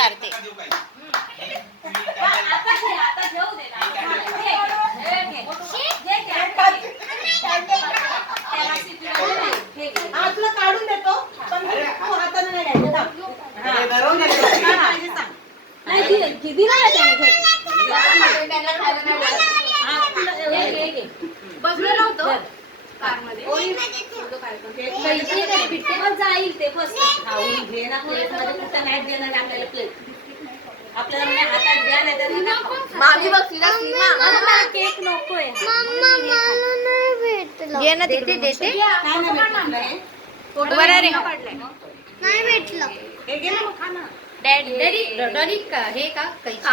चालते. तुला काढून देतो पण तू हाताने नाही बसलं नव्हतं जाईल ते बस खाऊन घे ना प्लेट मध्ये कुठं नाही देणार आपल्याला प्लेट आपल्याला हातात द्या नाही माझी बघ केक नकोय ये ना तिकडे देते. बरं रे नाही भेटलं. डॅडी डॅडी का हे का कैची